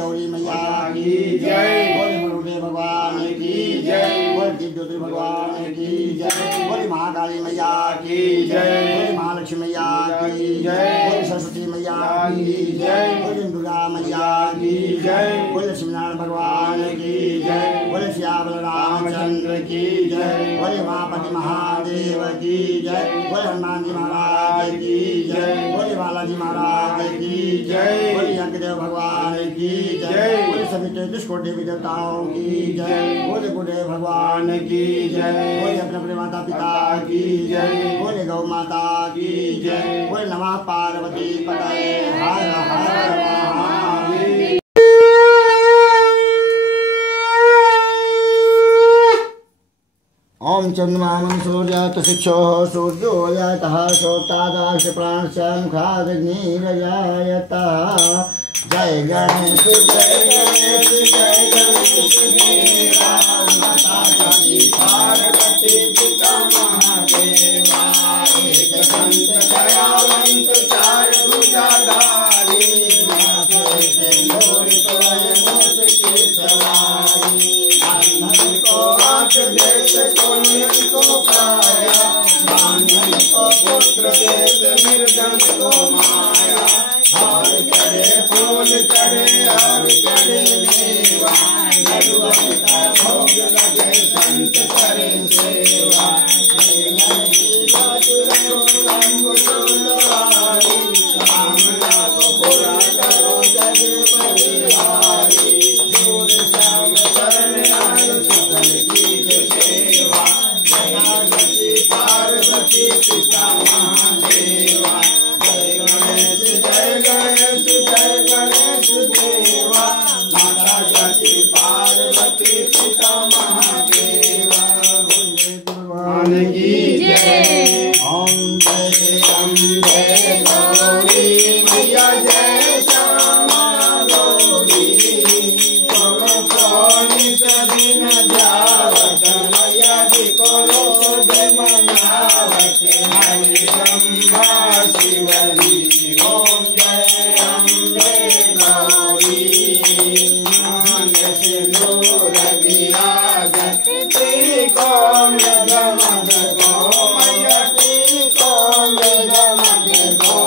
गौरी मैया की जय, बोले मरुदे भगवान की जय, बोले दिव्योत्री भगवान की जय, बोले महाकाली मैया की जय, बोले महालक्ष्मी मैया की जय, बोले सरस्वती मैया की जय, बोले दुर्गा मैया की जय, बोले लक्ष्मीनारायण भगवान की जय, बोले श्यामल रामचंद्र की जय, बोले उमापति महादेव की जय, बोले हनुमान जी महाराज की जय, बोले बालाजी महाराज की जय, बोले यज्ञदेव भगवान की जय, बोले सभी 33 कोटि देवी देवताओं की जय, बोले गुरुदेव भगवान की जय, बोले अपने अपने माता पिता की जय, बोले गौ माता की जय, बोले नमः पार्वती पतये हर हर महादेव। ओम चंद्रमामं सूर्यात शिक्षोः सूर्यो यतः श्रोतादाश प्राणस्य मुखादग्निरजायतः। जय गणेश जय गणेश जय गणेश देवा माता काली पार्वती पिता महादेवा। एक दंत दयावंत चार भुजाधारी नाथों से मोर मोस की सवारी। आनंद को आठ देश को पाया, बांधन को पुत्र देश निर्धन को माया। हार करे फूल करे और करे मेवा, लडुआ भोग लगे संत करे सेवा। कामना को पूरा करो जग परिवारी। दूर श्याम शरण आए सकल की सेवा। जगदम्बे पार्वती पिता महादेवा। जय गणेश जय गणेश जय गणेश देवा। माता काली पार्वती पिता महादेवा। भगवान की जय। ओम जय अम्बे गौरी मैया जय श्यामा गौरी। तुम सोनी सदिन जावत मैया जी को रोज मनावत। हरि ब्रह्मा शिवरी ओम जय अम्बे गौरी। मान सिंदूर विराजत को मृगमद को मैया को मृगमद को।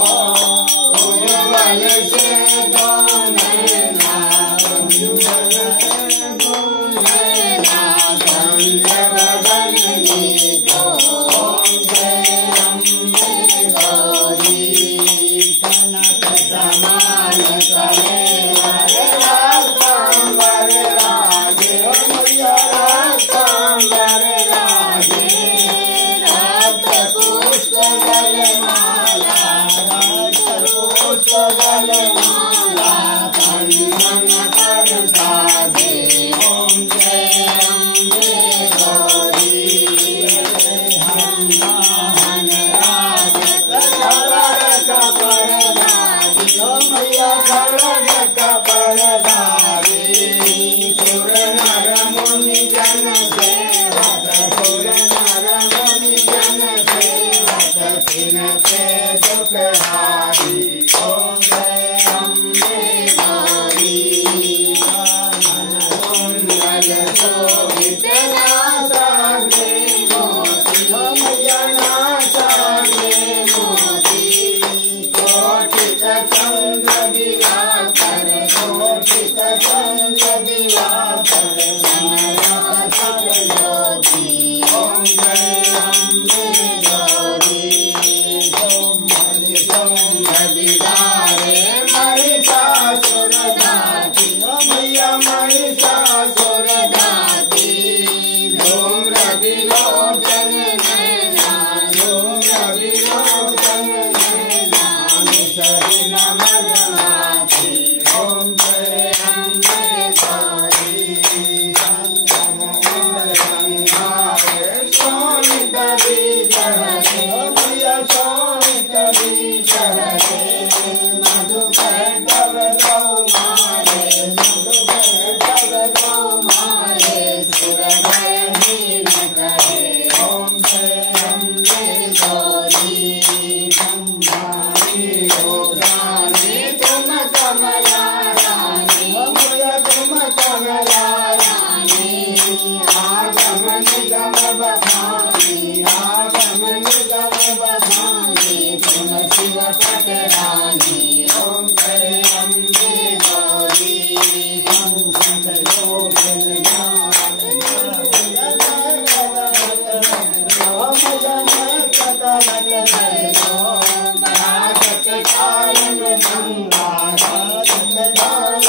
उज्ज्वल से दोनैना उज्ज्वल से दोनैना चंद्र बदनी को। ओम जय अम्बे गौरी। कनक समान करे राजंबर राजे। मैया राजंबर राजे। रक्त पुष्प गल माला रक्त पुष्प गल माला कंगन कर साजे। ओम जय अम्बे गौरी। हनुमान राजत खड़ग कपड़धारी। ओ मैया खड़ग कपड़धारी। सुर नर मुनि जन सेवक सुर नर मुनि जन सेवक तिनके दुख हारी। ओम जय अम्बे गौरी। कुंडल शोभित नासाग्रे मोती। ओ मैया नासाग्रे मोती। कोटित चंद्र दिवाकर कोटित चंद्र दिवाकर मनरत सर्वयोगी। ओम जय अम्बे गौरी। बिदारे महिषासुर दाती। ओ मैया महिषासुर दाती। धूम्र विलोचन नैना धूम्र विलोचन नैना मिसरी नमन माती। ओम जय अम्बे गौरी।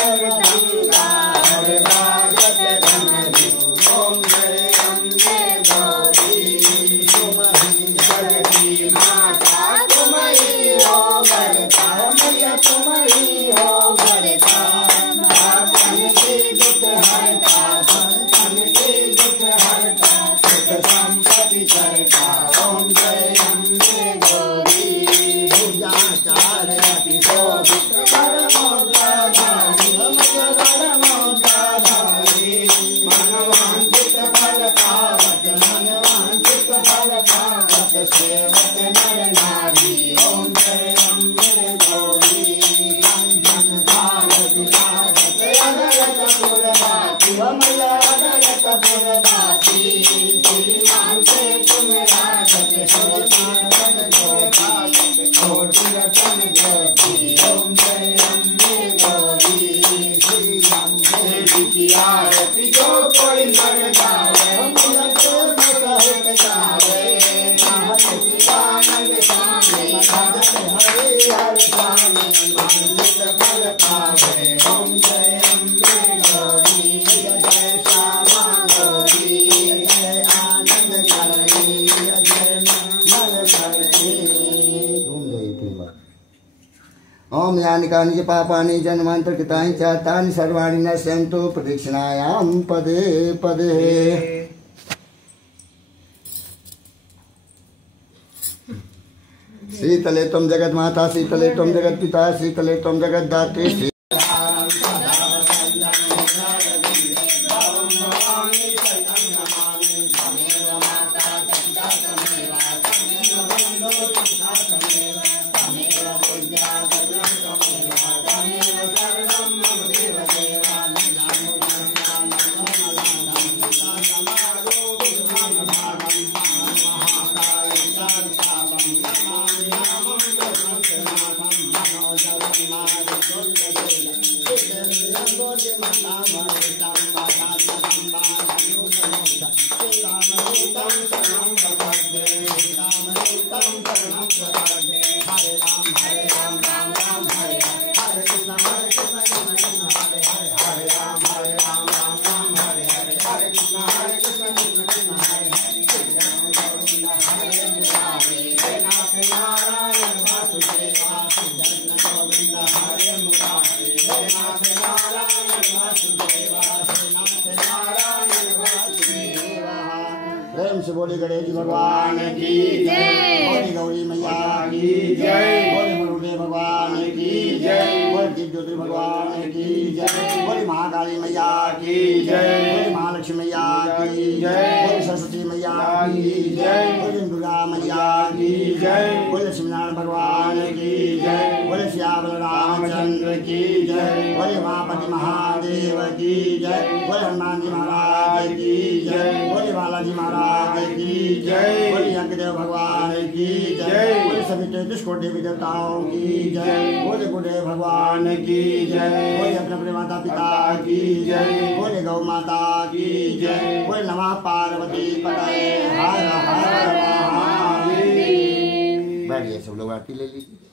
जगदम्बा वरदा जगदम्बे ओम जय अम्बे गौरी तुम्ही जगती माता तुम्ही हो वरदा मैया तुम्ही हो वरदा संतन के दुख हरता संतन के दुख हरता सुख संपत्ति करता ओम जय अम्बे गौरी भुजाचार अति शोभित परमोद्धाधारी मैया परमोद्धाधारी मनवांचित फल पावत मनवांचित फल पावत सेवक नर नारी ओम जय अम्बे गौरी कंचन थाल विराजत अगर कपूर बाती मैया अगर कपूर बाती श्रीमान से तुम राजत श्रीमान कोटि रतन ज्योति ओम जय अम्बे गौरी श्री अम्बे की आरती जो कोई नर गावे मैया तो सहित गावे आनंद स्वामी हरे हर स्वामी अमृत फल पावे ओम जय अम्बे गौरी जय श्यामा गौरी जय आनंद करणी जय मंगल करणी ओम जय प्रेमा ओम यानि कानि च पापानि जन्मान्तरकृतानि च तानि सर्वाणि नश्यन्तु प्रदक्षिणायां पदे पदे शीतले त्वं जगन्माता शीतले त्वं जगत्पिता शीतले त्वं जगद्धात्री प्रेम से बोली गणेश भगवान की जय, बोली गौरी मैया की जय, बोली मरुड़े भगवान की जय, बोली ज्योति भगवान की जय, बोली महाकाली मैया की जय, बोली महालक्ष्मी मैया की जय, बोली सरस्वती मैया की जय, बोली दुर्गा मैया की जय, बोली लक्ष्मीनारायण भगवान की जय, बोली श्याम रामचंद्र की जय, बोली उमापति महादेव की जय, बोली हनुमान जी महाराज की जय, बोली बालाजी महाराज की जय, बोली अंकदेव भगवान की जय, बोली सभी 33 कोटि देवी देवताओं की जय, बोली गुरुदेव भगवान की जय, बोली अपने अपने माता पिता की जय, बोली गौ माता की जय, बोली नमः पार्वती पतये हर हर महादेव। बैठिए सब लोग आरती ले लीजिए।